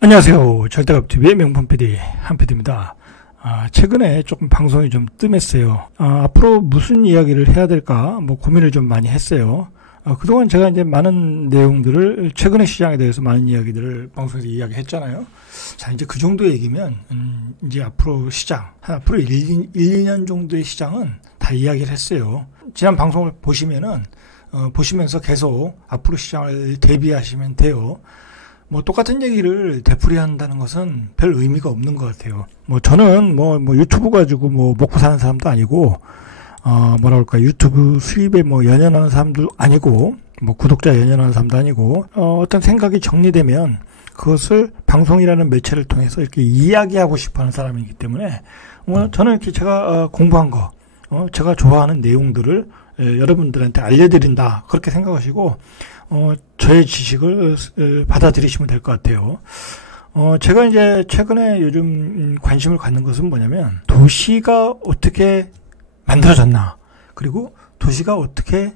안녕하세요. 절대갑TV의 명품 PD 한PD입니다. 최근에 조금 방송이 좀 뜸했어요. 앞으로 무슨 이야기를 해야 될까 고민을 좀 많이 했어요. 그동안 제가 이제 많은 내용들을 최근의 시장에 대해서 많은 이야기들을 방송에서 이야기했잖아요. 자, 이제 그 정도 얘기면 이제 앞으로 시장, 앞으로 2년 정도의 시장은 다 이야기를 했어요. 지난 방송을 보시면은 보시면서 계속 앞으로 시장을 대비하시면 돼요. 똑같은 얘기를 되풀이한다는 것은 별 의미가 없는 것 같아요. 저는 유튜브 가지고 먹고 사는 사람도 아니고, 유튜브 수입에 연연하는 사람도 아니고, 구독자 연연하는 사람도 아니고, 어떤 생각이 정리되면 그것을 방송이라는 매체를 통해서 이렇게 이야기하고 싶어 하는 사람이기 때문에, 저는 이렇게 제가 공부한 거, 제가 좋아하는 내용들을 여러분들한테 알려드린다. 그렇게 생각하시고, 저의 지식을 받아들이시면 될 것 같아요. 제가 이제 최근에 요즘 관심을 갖는 것은 뭐냐면, 도시가 어떻게 만들어졌나, 그리고 도시가 어떻게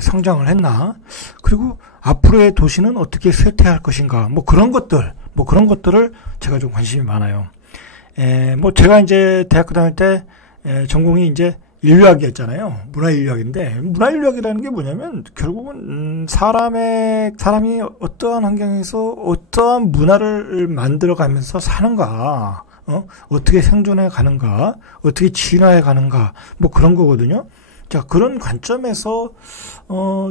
성장을 했나, 그리고 앞으로의 도시는 어떻게 쇠퇴할 것인가, 그런 것들을 제가 좀 관심이 많아요. 제가 이제 대학교 다닐 때 전공이 이제 인류학이었잖아요. 문화인류학인데, 문화인류학이라는 게 뭐냐면, 결국은 사람이 어떠한 환경에서 어떠한 문화를 만들어가면서 사는가, 어떻게 생존해 가는가, 어떻게 진화해 가는가, 그런 거거든요. 자, 그런 관점에서,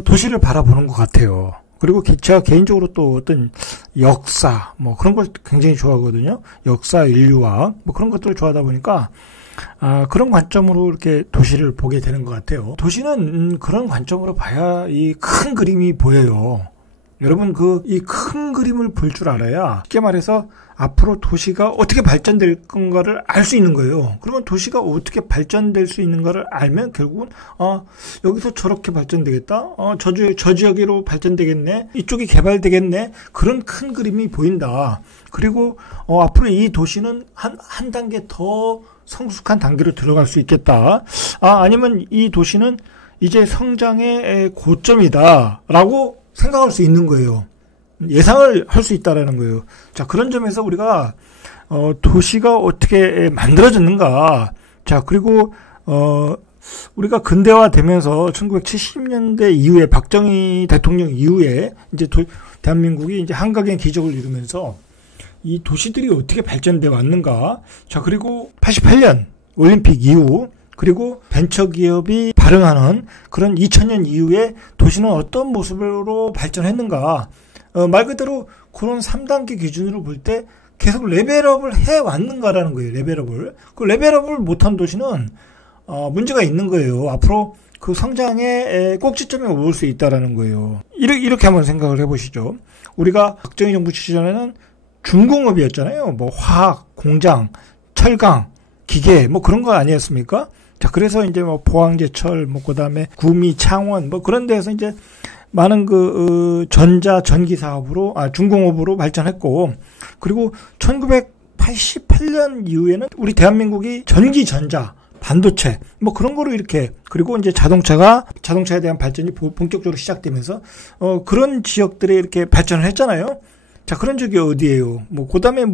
도시를 바라보는 것 같아요. 그리고 제가 개인적으로 또 어떤 역사, 그런 걸 굉장히 좋아하거든요. 역사, 인류학, 그런 것들을 좋아하다 보니까, 그런 관점으로 이렇게 도시를 보게 되는 것 같아요. 도시는 그런 관점으로 봐야 이 큰 그림이 보여요. 여러분, 이 큰 그림을 볼 줄 알아야, 쉽게 말해서 앞으로 도시가 어떻게 발전될 건가를 알 수 있는 거예요. 그러면 도시가 어떻게 발전될 수 있는가를 알면 결국은 여기서 저렇게 발전되겠다. 저 지역으로 발전되겠네. 이쪽이 개발되겠네. 그런 큰 그림이 보인다. 그리고 앞으로 이 도시는 한 단계 더 성숙한 단계로 들어갈 수 있겠다. 아니면 이 도시는 이제 성장의 고점이다라고 생각할 수 있는 거예요. 예상을 할 수 있다라는 거예요. 자, 그런 점에서 우리가 도시가 어떻게 만들어졌는가. 자, 그리고 우리가 근대화되면서 1970년대 이후에 박정희 대통령 이후에 이제 대한민국이 이제 한각의 기적을 이루면서 이 도시들이 어떻게 발전돼 왔는가. 자, 그리고 88년 올림픽 이후, 그리고 벤처기업이 발흥하는 그런 2000년 이후에 도시는 어떤 모습으로 발전했는가. 말 그대로 그런 3단계 기준으로 볼 때 계속 레벨업을 해 왔는가라는 거예요. 레벨업을. 그 레벨업을 못한 도시는 문제가 있는 거예요. 앞으로 그 성장의 꼭지점에 올 수 있다라는 거예요. 이렇게 한번 생각을 해보시죠. 우리가 박정희 정부 시절에는 중공업이었잖아요. 화학, 공장, 철강, 기계, 그런 거 아니었습니까? 자, 그래서 이제 포항제철, 그다음에 구미, 창원, 그런 데서 이제 많은 전기 사업으로, 중공업으로 발전했고, 그리고 1988년 이후에는 우리 대한민국이 전기, 전자, 반도체, 그런 거로 이렇게, 그리고 이제 자동차에 대한 발전이 본격적으로 시작되면서, 그런 지역들에 이렇게 발전을 했잖아요. 자, 그런 적이 어디예요? 그다음에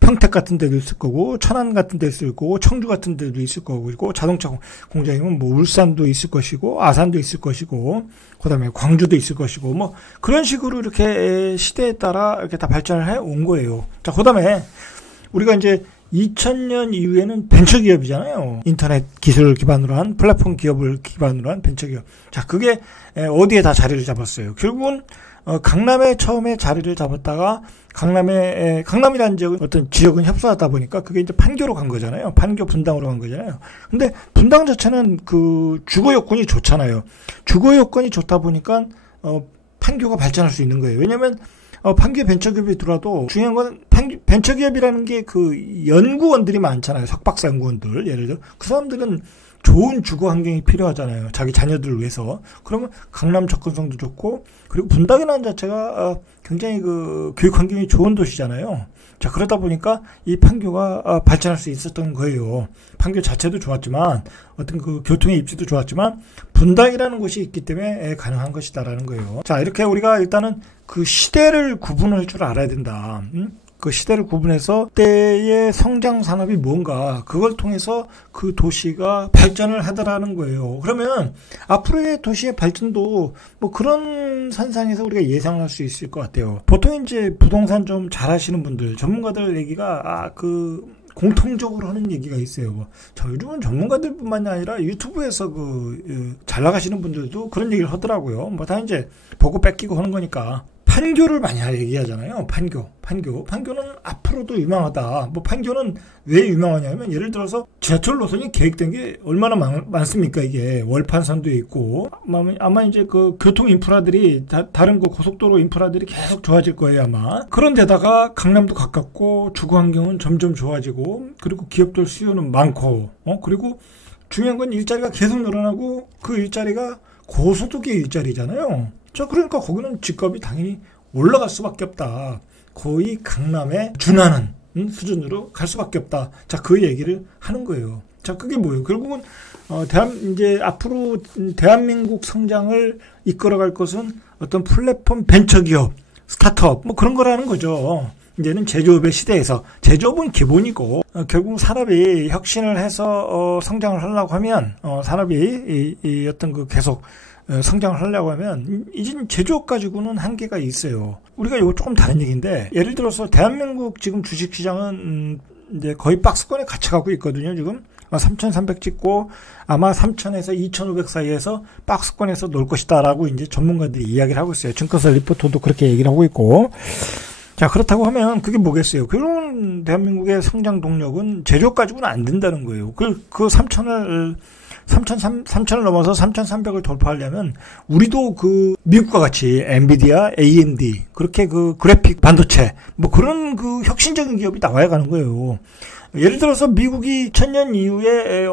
평택 같은 데도 있을 거고, 천안 같은 데도 있을 거고, 청주 같은 데도 있을 거고, 자동차 공장이면 울산도 있을 것이고, 아산도 있을 것이고, 그다음에 광주도 있을 것이고, 그런 식으로 이렇게 시대에 따라 이렇게 다 발전을 해 온 거예요. 자, 그다음에 우리가 이제 2000년 이후에는 벤처기업이잖아요. 인터넷 기술을 기반으로 한, 플랫폼 기업을 기반으로 한 벤처기업. 자, 그게 어디에 다 자리를 잡았어요. 결국은 강남에 처음에 자리를 잡았다가 강남이라는 지역은 어떤 지역은 협소하다 보니까 그게 이제 판교로 간 거잖아요. 판교 분당으로 간 거잖아요. 근데 분당 자체는 주거 여건이 좋잖아요. 주거 여건이 좋다 보니까 판교가 발전할 수 있는 거예요. 왜냐면 판교에 벤처기업이 들어와도 중요한 건 벤처기업이라는 게 연구원들이 많잖아요. 석박사 연구원들. 예를 들어 그 사람들은 좋은 주거 환경이 필요하잖아요. 자기 자녀들을 위해서. 그러면 강남 접근성도 좋고, 그리고 분당이라는 자체가 굉장히 교육 환경이 좋은 도시잖아요. 자, 그러다 보니까 이 판교가 발전할 수 있었던 거예요. 판교 자체도 좋았지만, 어떤 교통의 입지도 좋았지만, 분당이라는 곳이 있기 때문에 가능한 것이다라는 거예요. 자, 이렇게 우리가 일단은 시대를 구분할 줄 알아야 된다. 그 시대를 구분해서 때의 성장 산업이 뭔가 그걸 통해서 그 도시가 발전을 하더라는 거예요. 그러면 앞으로의 도시의 발전도 뭐 그런 선상에서 우리가 예상할 수 있을 것 같아요. 보통 이제 부동산 좀 잘 하시는 분들, 전문가들 얘기가 공통적으로 하는 얘기가 있어요. 자, 요즘은 전문가들뿐만이 아니라 유튜브에서 잘 나가시는 분들도 그런 얘기를 하더라고요. 뭐 다 이제 보고 뺏기고 하는 거니까. 판교를 많이 얘기하잖아요. 판교는 앞으로도 유명하다. 뭐 판교는 왜 유명하냐면 예를 들어서 지하철 노선이 계획된 게 얼마나 많습니까? 이게 월판선도 있고 아마 이제 그 교통 인프라들이 다른 그 고속도로 인프라들이 계속 좋아질 거예요 아마. 그런데다가 강남도 가깝고 주거 환경은 점점 좋아지고 그리고 기업들 수요는 많고 그리고 중요한 건 일자리가 계속 늘어나고 그 일자리가 고소득의 일자리잖아요. 자, 그러니까 거기는 집값이 당연히 올라갈 수밖에 없다. 거의 강남에 준하는 수준으로 갈 수밖에 없다. 자, 그 얘기를 하는 거예요. 자, 그게 뭐예요? 결국은 이제 앞으로 대한민국 성장을 이끌어갈 것은 어떤 플랫폼 벤처기업, 스타트업 뭐 그런 거라는 거죠. 이제는 제조업의 시대에서 제조업은 기본이고 결국 산업이 혁신을 해서 성장을 하려고 하면 산업이 이 어떤 그 계속 성장을 하려고 하면 이젠 제조업 가지고는 한계가 있어요. 우리가 이거 조금 다른 얘기인데 예를 들어서 대한민국 지금 주식시장은 이제 거의 박스권에 갇혀가고 있거든요. 지금 3,300 찍고 아마 3,000에서 2,500 사이에서 박스권에서 놀 것이다라고 이제 전문가들이 이야기를 하고 있어요. 증권사 리포터도 그렇게 얘기를 하고 있고. 자, 그렇다고 하면 그게 뭐겠어요? 그런 대한민국의 성장 동력은 제조업 가지고는 안 된다는 거예요. 그 3,000을 넘어서 3,300을 돌파하려면 우리도 그 미국과 같이 엔비디아, AMD 그렇게 그 그래픽 반도체 뭐 그런 그 혁신적인 기업이 나와야 가는 거예요. 예를 들어서 미국이 2000년 이후에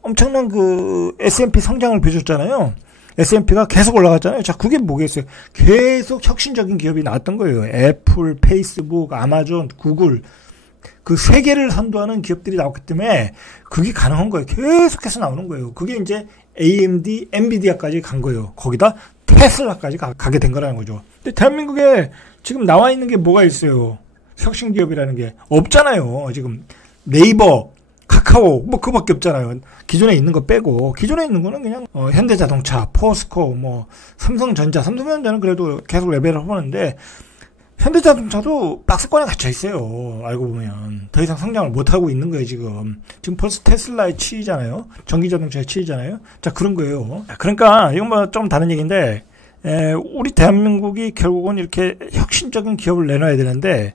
엄청난 그 S&P 성장을 빚었잖아요. S&P가 계속 올라갔잖아요. 자, 그게 뭐겠어요? 계속 혁신적인 기업이 나왔던 거예요. 애플, 페이스북, 아마존, 구글 그 세 개를 선도하는 기업들이 나왔기 때문에 그게 가능한 거예요. 계속해서 나오는 거예요. 그게 이제 AMD, 엔비디아까지 간 거예요. 거기다 테슬라까지 가게 된 거라는 거죠. 근데 대한민국에 지금 나와 있는 게 뭐가 있어요? 혁신 기업이라는 게 없잖아요. 지금 네이버, 카카오 뭐 그거밖에 없잖아요. 기존에 있는 거 빼고 기존에 있는 거는 그냥 현대자동차, 포스코, 뭐 삼성전자는 그래도 계속 레벨을 하는데 현대자동차도 박스권에 갇혀 있어요. 알고 보면 더 이상 성장을 못 하고 있는 거예요. 지금 벌써 테슬라의 치이잖아요. 전기자동차의 치이잖아요. 자, 그런 거예요. 그러니까 이건 뭐 좀 다른 얘기인데 우리 대한민국이 결국은 이렇게 혁신적인 기업을 내놔야 되는데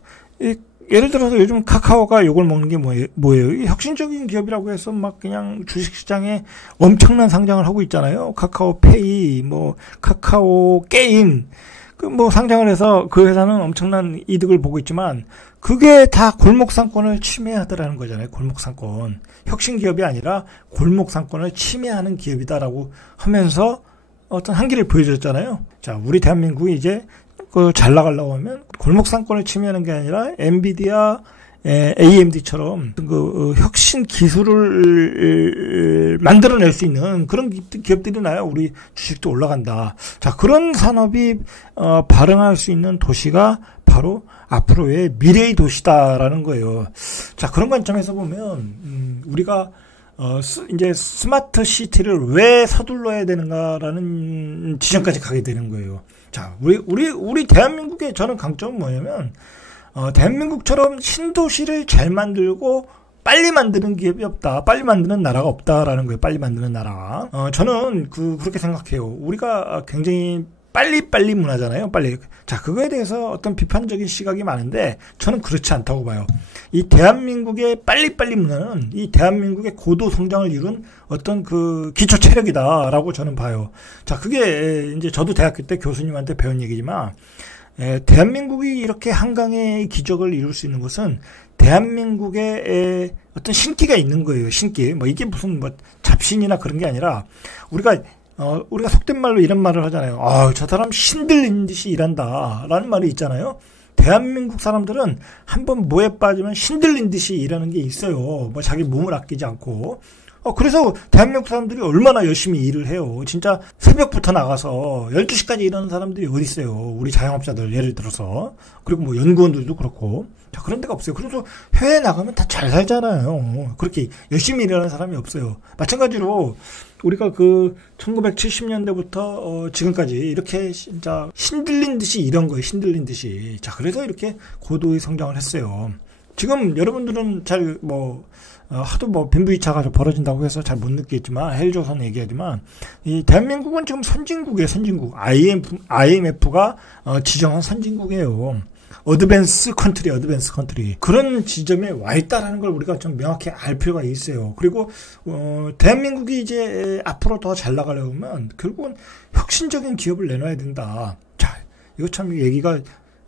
예를 들어서 요즘 카카오가 욕을 먹는 게 뭐예요? 혁신적인 기업이라고 해서 막 그냥 주식시장에 엄청난 상장을 하고 있잖아요. 카카오페이, 뭐 카카오 게임, 뭐 상장을 해서 그 회사는 엄청난 이득을 보고 있지만 그게 다 골목상권을 침해하더라는 거잖아요. 골목상권. 혁신 기업이 아니라 골목상권을 침해하는 기업이다라고 하면서 어떤 한계를 보여줬잖아요. 자, 우리 대한민국이 이제 잘 나가려고 하면 골목상권을 침해하는 게 아니라 엔비디아, AMD처럼 그 혁신 기술을 만들어낼 수 있는 그런 기업들이 나야 우리 주식도 올라간다. 자, 그런 산업이 발흥할 수 있는 도시가 바로 앞으로의 미래의 도시다라는 거예요. 자, 그런 관점에서 보면 우리가 이제 스마트 시티를 왜 서둘러야 되는가라는 지점까지 가게 되는 거예요. 자, 우리 대한민국의 저는 강점은 뭐냐면, 대한민국처럼 신도시를 잘 만들고 빨리 만드는 기업이 없다. 빨리 만드는 나라가 없다라는 거예요. 빨리 만드는 나라가. 저는 그렇게 생각해요. 우리가 굉장히 빨리 문화잖아요. 빨리. 자, 그거에 대해서 어떤 비판적인 시각이 많은데 저는 그렇지 않다고 봐요. 이 대한민국의 빨리 문화는 이 대한민국의 고도 성장을 이룬 어떤 그 기초 체력이다라고 저는 봐요. 자, 그게 이제 저도 대학교 때 교수님한테 배운 얘기지만 대한민국이 이렇게 한강의 기적을 이룰 수 있는 것은 대한민국의 어떤 신기가 있는 거예요. 신기. 뭐 이게 무슨 뭐 잡신이나 그런 게 아니라 우리가 속된 말로 이런 말을 하잖아요. 저 사람 신들린 듯이 일한다. 라는 말이 있잖아요. 대한민국 사람들은 한번 뭐에 빠지면 신들린 듯이 일하는 게 있어요. 뭐 자기 몸을 아끼지 않고. 그래서 대한민국 사람들이 얼마나 열심히 일을 해요. 진짜 새벽부터 나가서 12시까지 일하는 사람들이 어디 있어요. 우리 자영업자들 예를 들어서. 그리고 뭐 연구원들도 그렇고. 자, 그런 데가 없어요. 그래서 해외에 나가면 다 잘 살잖아요. 그렇게 열심히 일하는 사람이 없어요. 마찬가지로 우리가 그 1970년대부터 지금까지 이렇게 진짜 신들린 듯이 이런 거예요. 신들린 듯이. 자, 그래서 이렇게 고도의 성장을 했어요. 지금 여러분들은 잘 하도 빈부이차가 벌어진다고 해서 잘 못 느끼겠지만, 헬조선 얘기하지만, 이 대한민국은 지금 선진국이에요, 선진국. IMF가 지정한 선진국이에요. 어드밴스 컨트리. 그런 지점에 와 있다라는 걸 우리가 좀 명확히 알 필요가 있어요. 그리고, 대한민국이 이제 앞으로 더 잘 나가려면 결국은 혁신적인 기업을 내놔야 된다. 자, 이거 참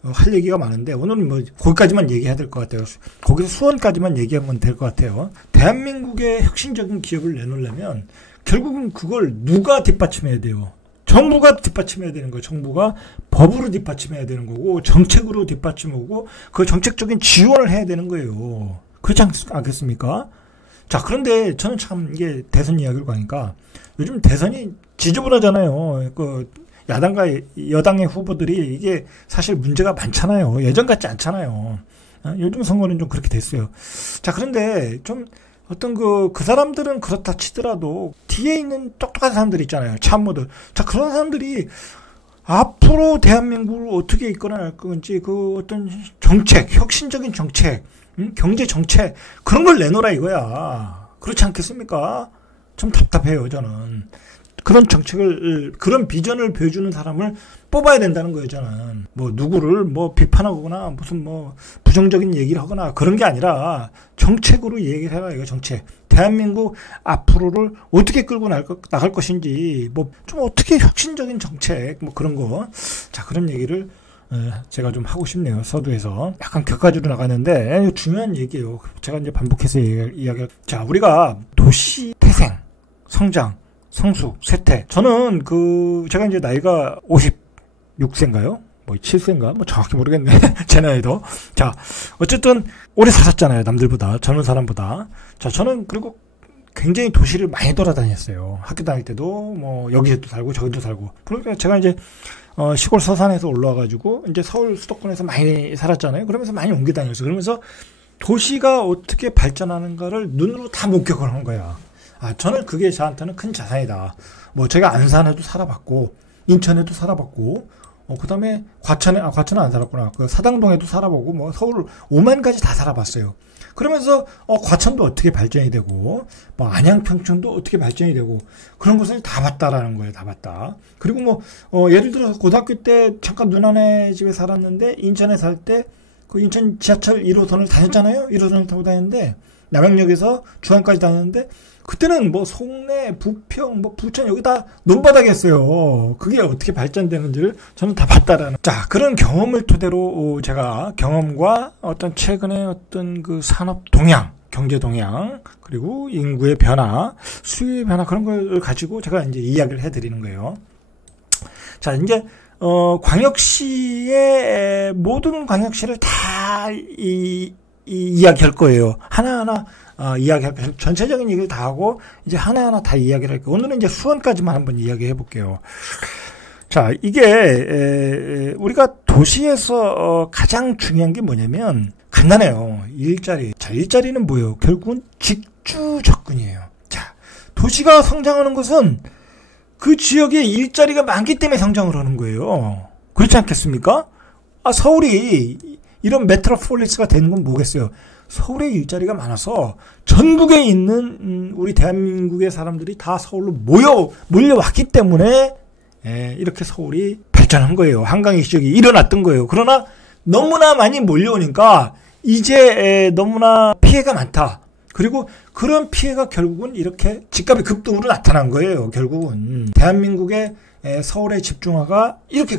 할 얘기가 많은데, 오늘은 거기까지만 얘기해야 될 것 같아요. 거기서 수원까지만 얘기하면 될 것 같아요. 대한민국의 혁신적인 기업을 내놓으려면, 결국은 그걸 누가 뒷받침해야 돼요? 정부가 뒷받침해야 되는 거예요. 정부가 법으로 뒷받침해야 되는 거고, 정책으로 뒷받침하고, 그 정책적인 지원을 해야 되는 거예요. 그렇지 않겠습니까? 자, 그런데 저는 참 이게 대선 이야기를 가니까, 요즘 대선이 지저분하잖아요. 야당과 여당의 후보들이 이게 사실 문제가 많잖아요. 예전 같지 않잖아요. 요즘 선거는 좀 그렇게 됐어요. 자, 그런데 좀 어떤 그 사람들은 그렇다 치더라도 뒤에 있는 똑똑한 사람들 있잖아요. 참모들. 자, 그런 사람들이 앞으로 대한민국을 어떻게 이끌어낼 건지 그 어떤 정책, 혁신적인 정책, 경제 정책 그런 걸 내놓으라 이거야. 그렇지 않겠습니까? 좀 답답해요, 저는. 그런 정책을, 그런 비전을 보여주는 사람을 뽑아야 된다는 거예요, 저는. 누구를 비판하거나 무슨 부정적인 얘기를 하거나 그런 게 아니라 정책으로 얘기를 해라, 이거 정책. 대한민국 앞으로를 어떻게 끌고 나갈 것인지, 좀 어떻게 혁신적인 정책, 그런 거. 자, 그런 얘기를 제가 좀 하고 싶네요, 서두에서. 약간 격가지로 나가는데, 중요한 얘기예요. 제가 이제 반복해서 자, 우리가 도시 태생, 성장, 성숙, 쇠퇴. 저는 제가 이제 나이가 56세인가요? 7세인가? 정확히 모르겠네. 제 나이도. 자, 어쨌든, 오래 살았잖아요. 남들보다. 젊은 사람보다. 자, 저는 그리고 굉장히 도시를 많이 돌아다녔어요. 학교 다닐 때도, 여기도 살고, 저기도 살고. 그러니까 제가 이제, 시골 서산에서 올라와가지고, 이제 서울 수도권에서 많이 살았잖아요. 그러면서 많이 옮겨 다녔어요. 그러면서 도시가 어떻게 발전하는가를 눈으로 다 목격을 한 거야. 저는 그게 저한테는 큰 자산이다. 제가 안산에도 살아봤고, 인천에도 살아봤고, 그 다음에 과천은 안 살았구나. 사당동에도 살아보고, 서울 5만 가지 다 살아봤어요. 그러면서, 과천도 어떻게 발전이 되고, 안양 평촌도 어떻게 발전이 되고, 그런 것을 다 봤다라는 거예요, 다 봤다. 그리고 예를 들어서 고등학교 때 잠깐 누나네 집에 살았는데, 인천에 살 때, 인천 지하철 1호선을 다녔잖아요? 1호선을 타고 다녔는데, 남양역에서 주안까지 다녔는데, 그때는 송내, 부평, 부천 여기 다 논바닥이었어요. 그게 어떻게 발전되는지를 저는 다 봤다라는. 자, 그런 경험을 토대로 제가 경험과 어떤 최근의 어떤 그 산업 동향, 경제 동향, 그리고 인구의 변화, 수요의 변화 그런 걸 가지고 제가 이제 이야기를 해드리는 거예요. 자, 이제 광역시의 모든 광역시를 다 이야기할 거예요. 하나하나 이야기할 거예요. 전체적인 얘기를 다 하고 이제 하나하나 다 이야기를 할 거예요. 오늘은 이제 수원까지만 한번 이야기해 볼게요. 자, 이게 우리가 도시에서 가장 중요한 게 뭐냐면 간단해요. 일자리. 자, 일자리는 뭐예요? 결국은 직주 접근이에요. 자, 도시가 성장하는 것은 그 지역에 일자리가 많기 때문에 성장을 하는 거예요. 그렇지 않겠습니까? 서울이 이런 메트로폴리스가 되는 건 뭐겠어요? 서울에 일자리가 많아서 전국에 있는 우리 대한민국의 사람들이 다 서울로 몰려왔기 때문에 이렇게 서울이 발전한 거예요. 한강의 시절이 일어났던 거예요. 그러나 너무나 많이 몰려오니까 이제 너무나 피해가 많다. 그리고 그런 피해가 결국은 이렇게 집값의 급등으로 나타난 거예요. 결국은 대한민국의 서울의 집중화가 이렇게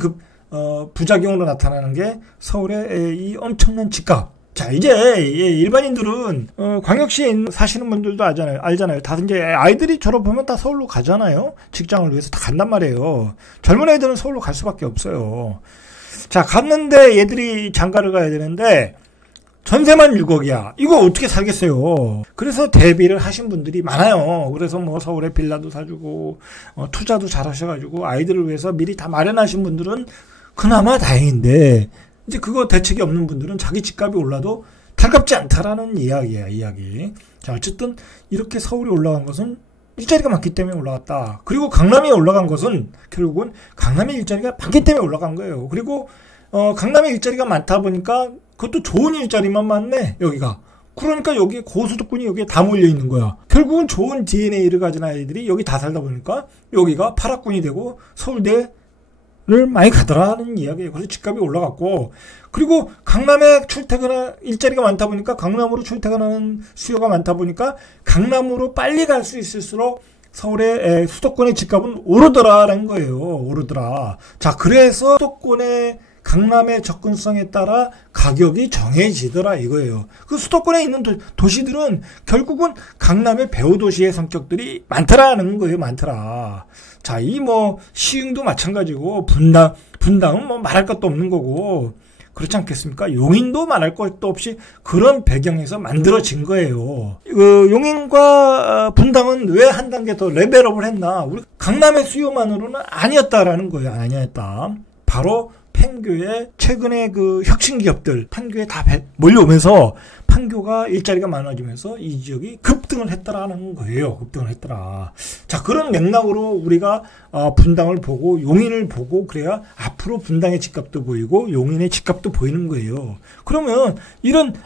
부작용으로 나타나는 게 서울의 이 엄청난 집값. 자, 이제 일반인들은 광역시에 사시는 분들도 알잖아요. 다 이제 아이들이 졸업하면 다 서울로 가잖아요. 직장을 위해서 다 간단 말이에요. 젊은 애들은 서울로 갈 수밖에 없어요. 자, 갔는데 얘들이 장가를 가야 되는데 전세만 6억이야. 이거 어떻게 살겠어요? 그래서 대비를 하신 분들이 많아요. 그래서 서울에 빌라도 사주고 투자도 잘 하셔가지고 아이들을 위해서 미리 다 마련하신 분들은 그나마 다행인데 이제 그거 대책이 없는 분들은 자기 집값이 올라도 달갑지 않다라는 이야기야, 이야기. 자, 어쨌든 이렇게 서울이 올라간 것은 일자리가 많기 때문에 올라갔다. 그리고 강남이 올라간 것은 결국은 강남의 일자리가 많기 때문에 올라간 거예요. 그리고 강남의 일자리가 많다 보니까 그것도 좋은 일자리만 많네, 여기가. 그러니까 여기에 고소득군이 여기에 다 몰려 있는 거야. 결국은 좋은 DNA를 가진 아이들이 여기 다 살다 보니까 여기가 파락군이 되고 서울대를 많이 가더라는 이야기예요. 그래서 집값이 올라갔고, 그리고 강남에 일자리가 많다 보니까 강남으로 출퇴근하는 수요가 많다 보니까 강남으로 빨리 갈 수 있을수록 서울의 수도권의 집값은 오르더라라는 거예요. 오르더라. 자, 그래서 수도권의 강남의 접근성에 따라 가격이 정해지더라 이거예요. 그 수도권에 있는 도시들은 결국은 강남의 배후 도시의 성격들이 많더라는 거예요. 많더라. 자, 이 시흥도 마찬가지고 분당은 말할 것도 없는 거고, 그렇지 않겠습니까? 용인도 말할 것도 없이 그런 배경에서 만들어진 거예요. 용인과 분당은 왜 한 단계 더 레벨업을 했나? 우리 강남의 수요만으로는 아니었다라는 거예요. 아니었다. 바로 판교에 최근에 그 혁신 기업들 판교에 다 몰려오면서 판교가 일자리가 많아지면서 이 지역이 급등을 했다라는 거예요. 급등을 했더라. 자, 그런 맥락으로 우리가 분당을 보고 용인을 보고 그래야 앞으로 분당의 집값도 보이고 용인의 집값도 보이는 거예요. 그러면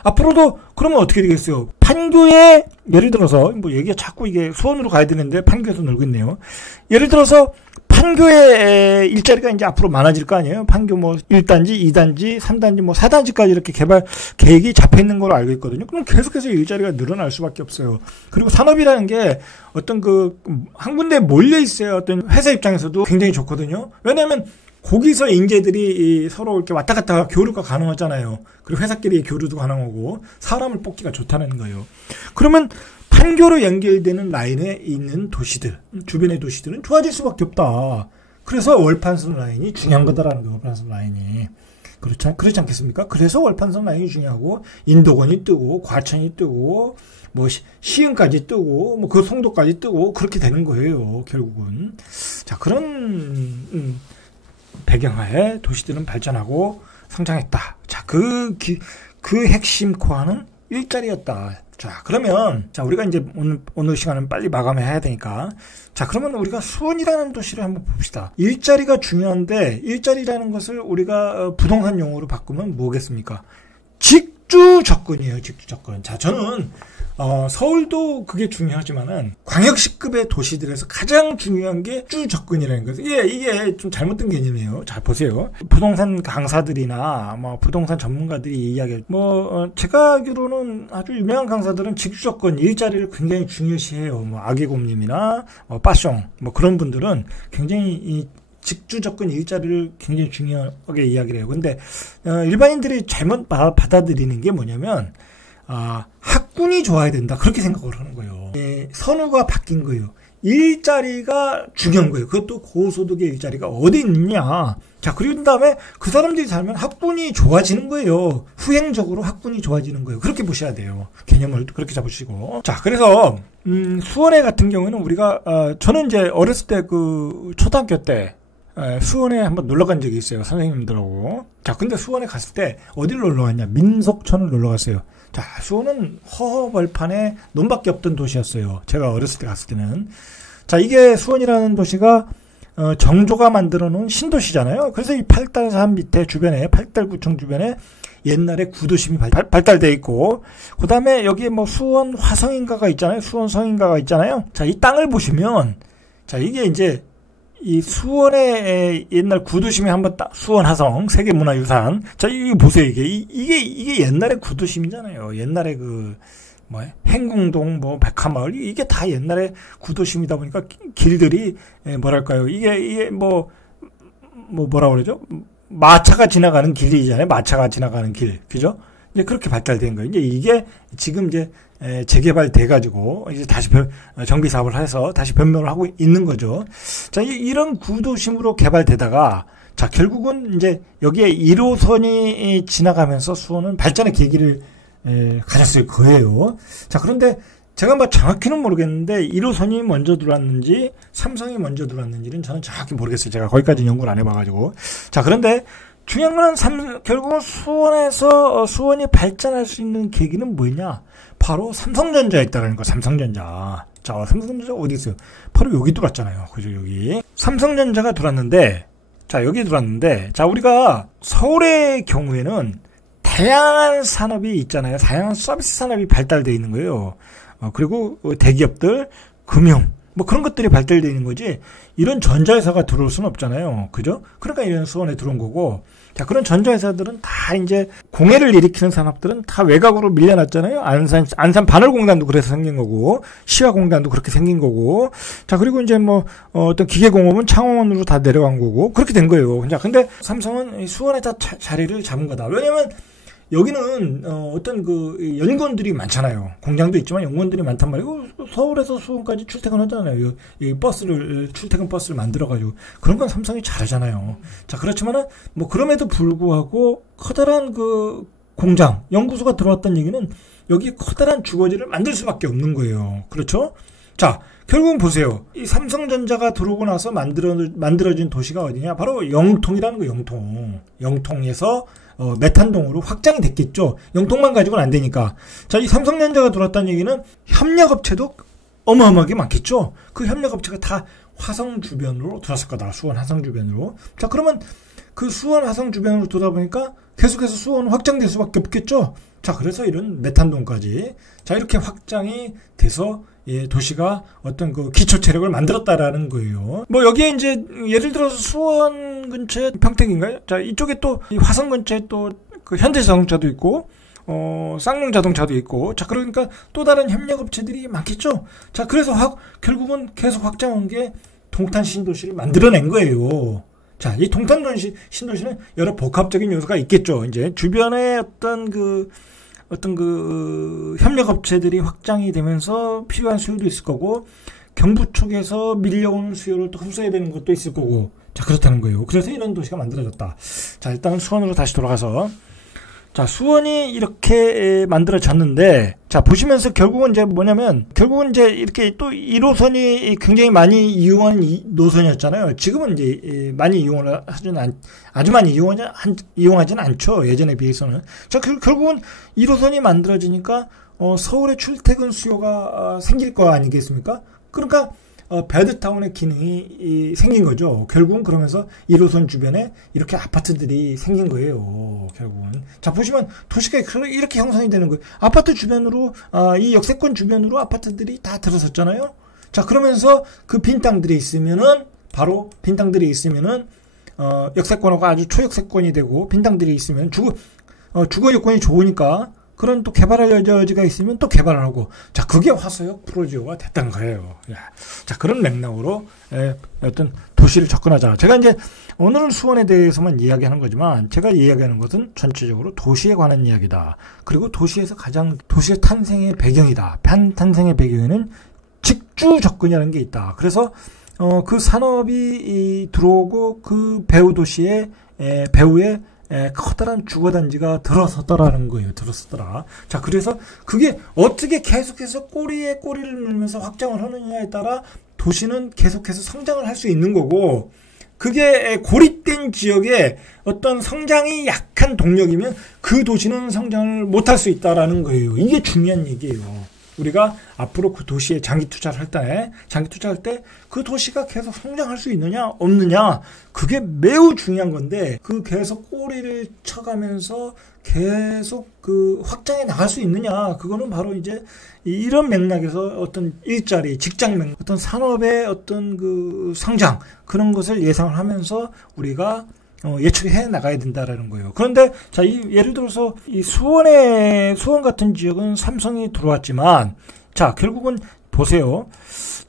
앞으로도 그러면 어떻게 되겠어요? 판교에 예를 들어서 얘기가 자꾸 이게 수원으로 가야 되는데 판교에서 놀고 있네요. 예를 들어서 판교의 일자리가 이제 앞으로 많아질 거 아니에요? 판교 1단지, 2단지, 3단지, 4단지까지 이렇게 개발 계획이 잡혀 있는 걸로 알고 있거든요. 그럼 계속해서 일자리가 늘어날 수밖에 없어요. 그리고 산업이라는 게 어떤 한 군데에 몰려 있어요. 어떤 회사 입장에서도 굉장히 좋거든요. 왜냐하면 거기서 인재들이 서로 이렇게 왔다 갔다 교류가 가능하잖아요. 그리고 회사끼리 교류도 가능하고 사람을 뽑기가 좋다는 거예요. 그러면 판교로 연결되는 라인에 있는 도시들, 주변의 도시들은 좋아질 수밖에 없다. 그래서 월판선 라인이 중요한 거다라는 거예요. 월판선 라인이. 그렇지 않겠습니까? 그래서 월판선 라인이 중요하고, 인도권이 뜨고, 과천이 뜨고, 시흥까지 뜨고, 그 송도까지 뜨고, 그렇게 되는 거예요. 결국은. 자, 그런 배경하에 도시들은 발전하고 성장했다. 자, 그 핵심 코어는 일자리였다. 자, 그러면, 우리가 이제 오늘 시간은 빨리 마감해야 되니까. 자, 그러면 우리가 수원이라는 도시를 한번 봅시다. 일자리가 중요한데, 일자리라는 것을 우리가 부동산 용어로 바꾸면 뭐겠습니까? 직주 접근이에요, 직주 접근. 자, 저는, 서울도 그게 중요하지만은, 광역시급의 도시들에서 가장 중요한 게 직주 접근이라는 거예요. 이게 좀 잘못된 개념이에요. 잘 보세요. 부동산 강사들이나, 부동산 전문가들이 이야기할, 제가 알기로는 아주 유명한 강사들은 직주 접근, 일자리를 굉장히 중요시해요. 아기곰님이나, 빠숑, 그런 분들은 굉장히 이 직주 접근 일자리를 굉장히 중요하게 이야기를 해요. 근데, 일반인들이 잘못 받아들이는 게 뭐냐면, 학군이 좋아야 된다. 그렇게 생각을 하는 거예요. 선호가 바뀐 거예요. 일자리가 중요한 거예요. 그것도 고소득의 일자리가 어디 있느냐. 자, 그리고 다음에 그 사람들이 살면 학군이 좋아지는 거예요. 후행적으로 학군이 좋아지는 거예요. 그렇게 보셔야 돼요. 개념을 그렇게 잡으시고. 자, 그래서 수원에 같은 경우는 우리가 저는 이제 어렸을 때 초등학교 때 수원에 한번 놀러 간 적이 있어요. 선생님들하고. 자, 근데 수원에 갔을 때 어디를 놀러 갔냐? 민속촌을 놀러 갔어요. 자, 수원은 허허벌판에 논밖에 없던 도시였어요. 제가 어렸을 때 갔을 때는. 자, 이게 수원이라는 도시가 정조가 만들어 놓은 신도시잖아요. 그래서 이 팔달산 밑에 주변에, 팔달구청 주변에 옛날에 구도심이 발달되어 있고, 그 다음에 여기에 수원 화성인가가 있잖아요. 수원 성인가가 있잖아요. 자, 이 땅을 보시면, 자, 이게 이제 이 수원의 옛날 구도심이 한번 수원 화성 세계문화유산. 자, 이거 보세요. 이게 옛날에 구도심이잖아요. 옛날에 행궁동, 백화마을, 이게 다 옛날에 구도심이다 보니까 길들이, 뭐랄까요. 이게 뭐라 그러죠? 마차가 지나가는 길이잖아요. 마차가 지나가는 길. 그죠? 이제 그렇게 발달된 거예요. 이제 이게 지금 이제 재개발돼가지고 이제 다시 정비 사업을 해서 다시 변모를 하고 있는 거죠. 자, 이런 구도심으로 개발되다가 자, 결국은 이제 여기에 1호선이 지나가면서 수원은 발전의 계기를 가졌을 거예요. 자, 그런데 제가 정확히는 모르겠는데 1호선이 먼저 들어왔는지 삼성이 먼저 들어왔는지는 저는 정확히 모르겠어요. 제가 거기까지 연구를 안 해봐가지고. 자, 그런데 중요한 거는 결국은 수원이 발전할 수 있는 계기는 뭐냐? 바로 삼성전자에 있다라는 거. 삼성전자. 자, 삼성전자 어디 있어요? 바로 여기 들어왔잖아요. 그죠? 여기. 삼성전자가 들어왔는데, 자, 여기 들어왔는데, 자, 우리가 서울의 경우에는 다양한 산업이 있잖아요. 다양한 서비스 산업이 발달되어 있는 거예요. 그리고 대기업들, 금융, 뭐 그런 것들이 발달되어 있는 거지, 이런 전자회사가 들어올 수는 없잖아요. 그죠? 그러니까 이런 수원에 들어온 거고, 자, 그런 전자회사들은 다 이제 공해를 일으키는 산업들은 다 외곽으로 밀려났잖아요. 안산 바늘공단도 그래서 생긴 거고, 시화공단도 그렇게 생긴 거고, 자, 그리고 이제 뭐, 어떤 기계공업은 창원으로 다 내려간 거고, 그렇게 된 거예요. 자, 근데 삼성은 수원에다 자리를 잡은 거다. 왜냐면, 여기는 어떤 그 연구원들이 많잖아요. 공장도 있지만 연구원들이 많단 말이고, 서울에서 수원까지 출퇴근하잖아요. 이 출퇴근 버스를 만들어가지고. 그런 건 삼성이 잘하잖아요. 자, 그렇지만은 뭐 그럼에도 불구하고 커다란 그 공장, 연구소가 들어왔다는 얘기는 여기 커다란 주거지를 만들 수밖에 없는 거예요. 그렇죠? 자, 결국은 보세요. 이 삼성전자가 들어오고 나서 만들어진 도시가 어디냐? 바로 영통이라는 거예요. 영통에서 메탄동으로 확장이 됐겠죠. 영통만 가지고는 안 되니까. 자, 이 삼성전자가 들어왔다는 얘기는 협력업체도 어마어마하게 많겠죠. 그 협력업체가 다 화성 주변으로 들어왔을 거다. 수원 화성 주변으로. 자, 그러면 그 수원 화성 주변으로 돌아보니까 계속해서 수원 확장될 수밖에 없겠죠. 자, 그래서 이런 메탄동까지. 자, 이렇게 확장이 돼서 예, 도시가 어떤 그 기초 체력을 만들었다라는 거예요. 뭐 여기에 이제 예를 들어서 수원 근처에 평택인가요? 자, 이쪽에 또 이 화성 근처에 또 그 현대자동차도 있고, 쌍용 자동차도 있고, 자, 그러니까 또 다른 협력업체들이 많겠죠. 자, 그래서 결국은 계속 확장한 게 동탄 신도시를 만들어낸 거예요. 자, 이 동탄 신도시는 여러 복합적인 요소가 있겠죠. 이제 주변에 어떤 그 협력업체들이 확장이 되면서 필요한 수요도 있을 거고, 경부 쪽에서 밀려오는 수요를 또 흡수해야 되는 것도 있을 거고, 자, 그렇다는 거예요. 그래서 이런 도시가 만들어졌다. 자, 일단 수원으로 다시 돌아가서, 자, 수원이 이렇게 만들어졌는데, 자, 보시면서 결국은 이제 뭐냐면, 결국은 이제 이렇게 또 1호선이 굉장히 많이 이용한 노선이었잖아요. 지금은 이제 많이 이용을 아주 많이 이용하지는 않죠. 예전에 비해서는. 자, 결국은 1호선이 만들어지니까, 서울의 출퇴근 수요가 생길 거 아니겠습니까? 그러니까, 배드타운의 기능이 생긴 거죠. 결국은 그러면서 1호선 주변에 이렇게 아파트들이 생긴 거예요. 결국은. 자, 보시면 도시가 이렇게 형성이 되는 거예요. 아파트 주변으로, 이 역세권 주변으로 아파트들이 다 들어섰잖아요. 자, 그러면서 그 빈 땅들이 있으면은, 바로 빈 땅들이 있으면은, 역세권하고 아주 초역세권이 되고, 빈 땅들이 있으면 주거 여건이 좋으니까, 그런 또 개발할 여지가 있으면 또 개발을 하고, 자, 그게 화서역 프로지오가 됐던 거예요. 자, 그런 맥락으로 어떤 도시를 접근하자. 제가 이제 오늘은 수원에 대해서만 이야기하는 거지만, 제가 이야기하는 것은 전체적으로 도시에 관한 이야기다. 그리고 도시의 탄생의 배경이다. 탄생의 배경에는 직주 접근이라는 게 있다. 그래서 그 산업이 들어오고 그 배후 도시의 배후에 커다란 주거단지가 들어섰더라는 거예요. 들어섰더라. 자, 그래서 그게 어떻게 계속해서 꼬리에 꼬리를 물면서 확장을 하느냐에 따라 도시는 계속해서 성장을 할 수 있는 거고, 그게 고립된 지역에 어떤 성장이 약한 동력이면 그 도시는 성장을 못할 수 있다라는 거예요. 이게 중요한 얘기예요. 우리가 앞으로 그 도시에 장기 투자를 할 때 그 도시가 계속 성장할 수 있느냐 없느냐, 그게 매우 중요한 건데, 그 계속 꼬리를 쳐가면서 계속 그 확장해 나갈 수 있느냐, 그거는 바로 이제 이런 맥락에서 어떤 일자리, 직장 맥락, 어떤 산업의 어떤 그 성장, 그런 것을 예상을 하면서 우리가 예측해 나가야 된다라는 거예요. 그런데 자, 예를 들어서 이 수원 같은 지역은 삼성이 들어왔지만, 자, 결국은 보세요.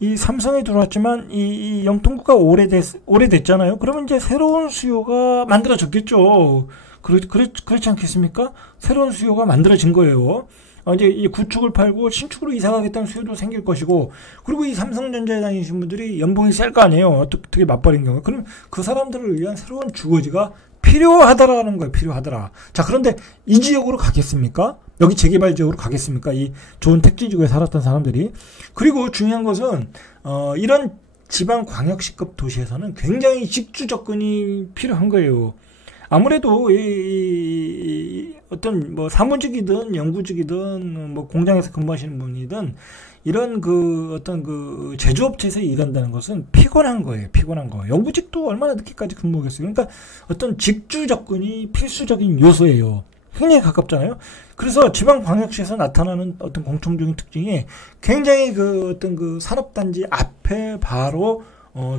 이 삼성이 들어왔지만 이 영통구가 오래됐잖아요. 그러면 이제 새로운 수요가 만들어졌겠죠. 그렇지 않겠습니까? 새로운 수요가 만들어진 거예요. 이제 이 구축을 팔고 신축으로 이사가겠다는 수요도 생길 것이고, 그리고 이 삼성전자에 다니신 분들이 연봉이 셀 거 아니에요. 특히 맞벌이인 경우. 그럼 그 사람들을 위한 새로운 주거지가 필요하다라는 거예요. 필요하더라. 자, 그런데 이 지역으로 가겠습니까? 여기 재개발 지역으로 가겠습니까? 이 좋은 택지지구에 살았던 사람들이. 그리고 중요한 것은 이런 지방 광역시급 도시에서는 굉장히 직주 접근이 필요한 거예요. 아무래도 어떤 뭐 사무직이든 연구직이든 뭐 공장에서 근무하시는 분이든 이런 어떤 제조업체에서 일한다는 것은 피곤한 거예요. 피곤한 거. 연구직도 얼마나 늦게까지 근무하겠어요. 그러니까 어떤 직주 접근이 필수적인 요소예요. 굉장히 가깝잖아요. 그래서 지방광역시에서 나타나는 어떤 공통적인 특징이 굉장히 어떤 산업단지 앞에 바로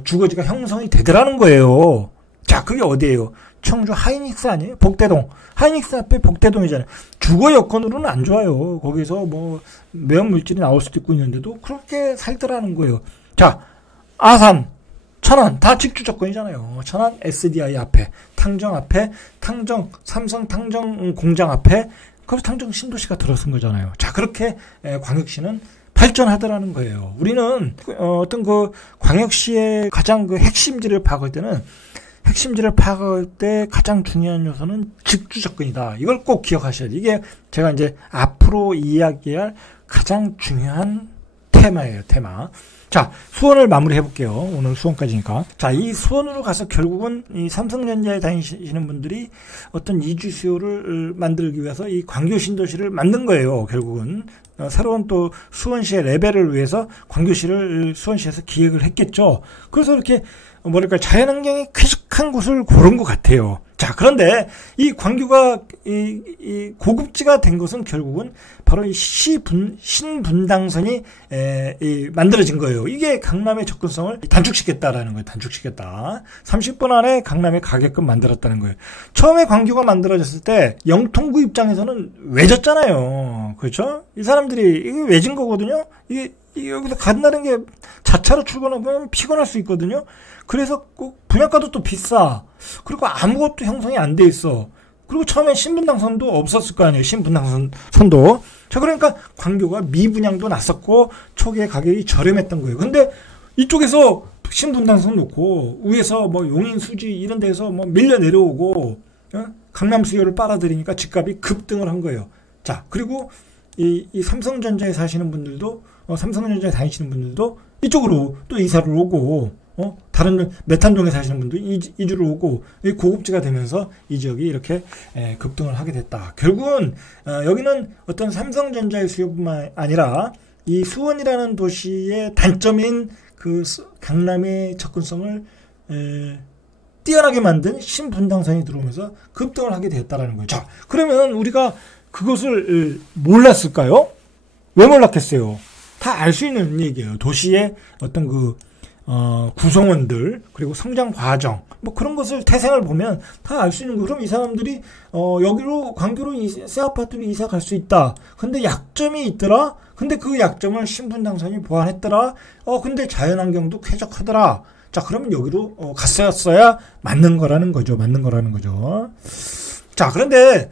주거지가 형성이 되더라는 거예요. 자, 그게 어디예요? 청주 하이닉스 아니에요? 복대동. 하이닉스 앞에 복대동이잖아요. 주거 여건으로는 안 좋아요. 거기서 뭐 매연 물질이 나올 수도 있고 있는데도 그렇게 살더라는 거예요. 자, 아산, 천안 다 직주 조건이잖아요. 천안 SDI 앞에, 탕정 앞에, 삼성 탕정 공장 앞에, 거기서 탕정 신도시가 들어선 거잖아요. 자, 그렇게 광역시는 발전하더라는 거예요. 우리는 어떤 광역시의 가장 핵심지를 파악할 때 가장 중요한 요소는 직주 접근이다. 이걸 꼭 기억하셔야 돼요. 이게 제가 이제 앞으로 이야기할 가장 중요한 테마예요, 테마. 자, 수원을 마무리해 볼게요. 오늘 수원까지니까. 자, 이 수원으로 가서 결국은 이 삼성전자에 다니시는 분들이 어떤 이주 수요를 만들기 위해서 이 광교 신도시를 만든 거예요, 결국은. 새로운 또 수원시의 레벨을 위해서 광교시를 수원시에서 기획을 했겠죠. 그래서 이렇게 자연환경이 쾌적한 곳을 고른 것 같아요. 자, 그런데 이 광교가 이 고급지가 된 것은 결국은 바로 이 신분당선이 만들어진 거예요. 이게 강남의 접근성을 단축시켰다라는 거예요. 단축시켰다. 30분 안에 강남에 가게끔 만들었다는 거예요. 처음에 광교가 만들어졌을 때 영통구 입장에서는 외졌잖아요. 그렇죠? 이 사람들이 이게 외진 거거든요. 이게 여기서 간다는 게 자차로 출근하면 피곤할 수 있거든요. 그래서 꼭 분양가도 또 비싸. 그리고 아무것도 형성이 안 돼 있어. 그리고 처음엔 신분당선도 없었을 거 아니에요. 신분당선도. 자, 그러니까 광교가 미분양도 났었고 초기에 가격이 저렴했던 거예요. 근데 이쪽에서 신분당선 놓고 위에서 뭐 용인, 수지 이런 데서 뭐 밀려 내려오고 강남 수요를 빨아들이니까 집값이 급등을 한 거예요. 자, 그리고 이 삼성전자에 사시는 분들도 삼성전자에 다니시는 분들도 이쪽으로 또 이사를 오고 다른 메탄동에 사시는 분도 이주를 오고 고급지가 되면서 이 지역이 이렇게 급등을 하게 됐다. 결국은 여기는 어떤 삼성전자의 수요뿐만 아니라 이 수원이라는 도시의 단점인 강남의 접근성을 뛰어나게 만든 신분당선이 들어오면서 급등을 하게 됐다라는 거예요. 자, 그러면 우리가 그것을 몰랐을까요? 왜 몰랐겠어요? 다 알 수 있는 얘기예요. 도시의 어떤 구성원들, 그리고 성장 과정, 뭐 그런 것을 태생을 보면 다 알 수 있는 거예요. 그럼 이 사람들이, 광교로 새 아파트로 이사 갈 수 있다. 근데 약점이 있더라? 근데 그 약점을 신분당선이 보완했더라? 근데 자연환경도 쾌적하더라? 자, 그러면 여기로 갔어야 맞는 거라는 거죠. 자, 그런데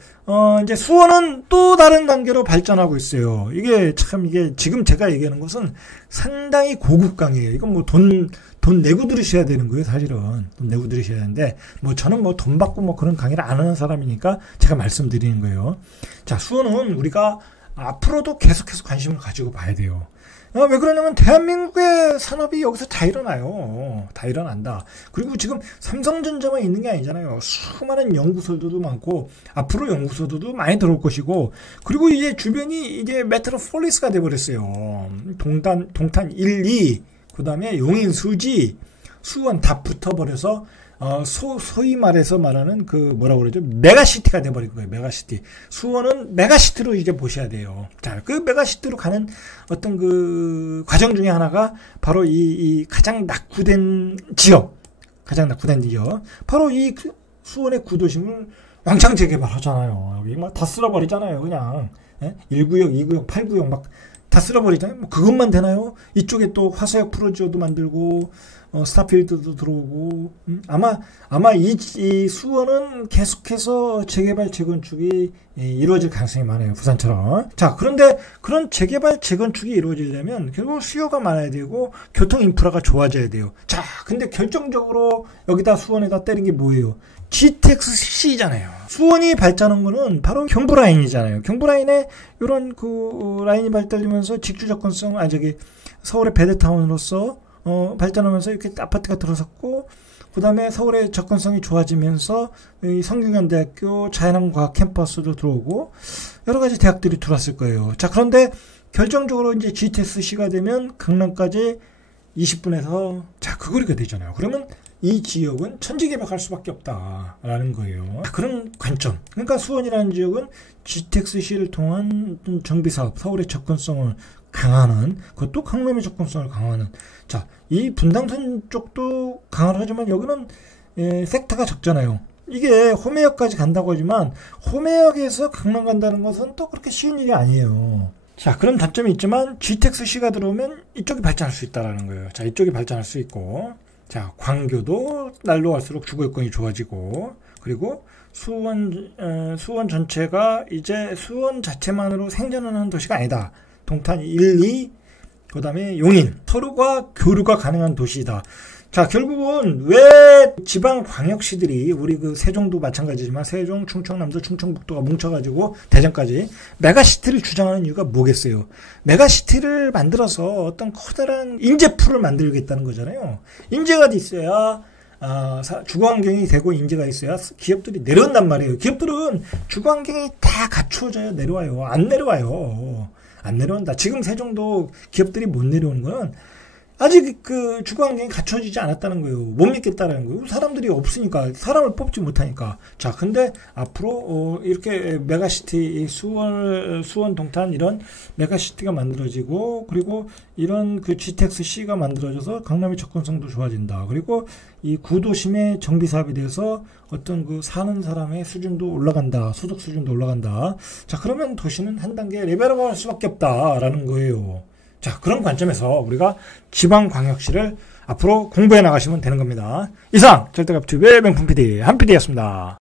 이제 수원은 또 다른 단계로 발전하고 있어요. 이게 지금 제가 얘기하는 것은 상당히 고급 강의예요. 이건 뭐 돈 내고 들으셔야 되는 거예요, 사실은. 돈 내고 들으셔야 되는데, 뭐 저는 뭐 돈 받고 뭐 그런 강의를 안 하는 사람이니까 제가 말씀드리는 거예요. 자, 수원은 우리가 앞으로도 계속해서 관심을 가지고 봐야 돼요. 왜 그러냐면 대한민국의 산업이 여기서 다 일어나요. 다 일어난다. 그리고 지금 삼성전자만 있는 게 아니잖아요. 수많은 연구소들도 많고 앞으로 연구소들도 많이 들어올 것이고, 그리고 이제 주변이 이제 메트로폴리스가 돼버렸어요. 동탄 1, 2, 그 다음에 용인, 수지, 수원 다 붙어버려서 소위 말하는 뭐라고 그러죠? 메가시티가 돼버린 거예요. 메가시티. 수원은 메가시티로 이제 보셔야 돼요. 자, 그 메가시티로 가는 어떤 과정 중에 하나가 바로 이 가장 낙후된 지역. 바로 이 수원의 구도심을 왕창 재개발하잖아요. 여기 막 다 쓸어버리잖아요. 그냥. 1구역, 2구역, 8구역 막 다 쓸어버리잖아요. 뭐 그것만 되나요? 이쪽에 또 화서역 프로지오도 만들고, 스타필드도 들어오고, 아마 이 수원은 계속해서 재개발, 재건축이 이루어질 가능성이 많아요. 부산처럼. 자, 그런데 그런 재개발, 재건축이 이루어지려면 결국 수요가 많아야 되고, 교통 인프라가 좋아져야 돼요. 자, 근데 결정적으로 여기다 수원에다 때린 게 뭐예요? GTX-C잖아요. 수원이 발전한 거는 바로 경부라인이잖아요. 경부라인에 이런 라인이 발달되면서 직주 접근성, 서울의 베드타운으로서 발전하면서 이렇게 아파트가 들어섰고, 그 다음에 서울의 접근성이 좋아지면서 이 성균관대학교 자연환과학 캠퍼스도 들어오고 여러 가지 대학들이 들어왔을 거예요. 자, 그런데 결정적으로 이제 GTX-C가 되면 강남까지 20분에서 자, 그 거리가 되잖아요. 그러면 이 지역은 천지개벽할 수밖에 없다라는 거예요. 그런 관점. 그러니까 수원이라는 지역은 GTX-C를 통한 정비사업, 서울의 접근성을 강화하는, 그것도 강남의 접근성을 강화하는. 자, 이 분당선 쪽도 강화를 하지만 여기는 섹터가 적잖아요. 이게 호매역까지 간다고 하지만 호매역에서 강남 간다는 것은 또 그렇게 쉬운 일이 아니에요. 자, 그런 단점이 있지만 GTX-C가 들어오면 이쪽이 발전할 수 있다라는 거예요. 자, 이쪽이 발전할 수 있고, 자, 광교도 날로 갈수록 주거 여건이 좋아지고, 그리고 수원 전체가 이제 수원 자체만으로 생존하는 도시가 아니다. 동탄 1, 2, 그 다음에 용인, 서로가 교류가 가능한 도시이다. 자, 결국은 왜 지방광역시들이 우리 그 세종도 마찬가지지만 세종, 충청남도, 충청북도가 뭉쳐가지고 대전까지 메가시티를 주장하는 이유가 뭐겠어요? 메가시티를 만들어서 어떤 커다란 인재풀을 만들겠다는 거잖아요. 인재가 있어야 주거환경이 되고 인재가 있어야 기업들이 내려온단 말이에요. 기업들은 주거환경이 다 갖추어져야 내려와요. 안 내려와요. 안 내려온다. 지금 세종도 기업들이 못 내려오는 거는 아직 그 주거 환경이 갖춰지지 않았다는 거예요. 못 믿겠다라는 거예요. 사람들이 없으니까, 사람을 뽑지 못하니까. 자, 근데 앞으로 이렇게 메가시티, 수원 동탄 이런 메가시티가 만들어지고, 그리고 이런 그 GTX-C가 만들어져서 강남의 접근성도 좋아진다. 그리고 이 구도심의 정비 사업에 대해서 어떤 그 사는 사람의 수준도 올라간다. 소득 수준도 올라간다. 자, 그러면 도시는 한 단계 레벨업할 수밖에 없다라는 거예요. 자, 그런 관점에서 우리가 지방광역시를 앞으로 공부해 나가시면 되는 겁니다. 이상 절대값 튜브의 명품 PD 한 PD였습니다.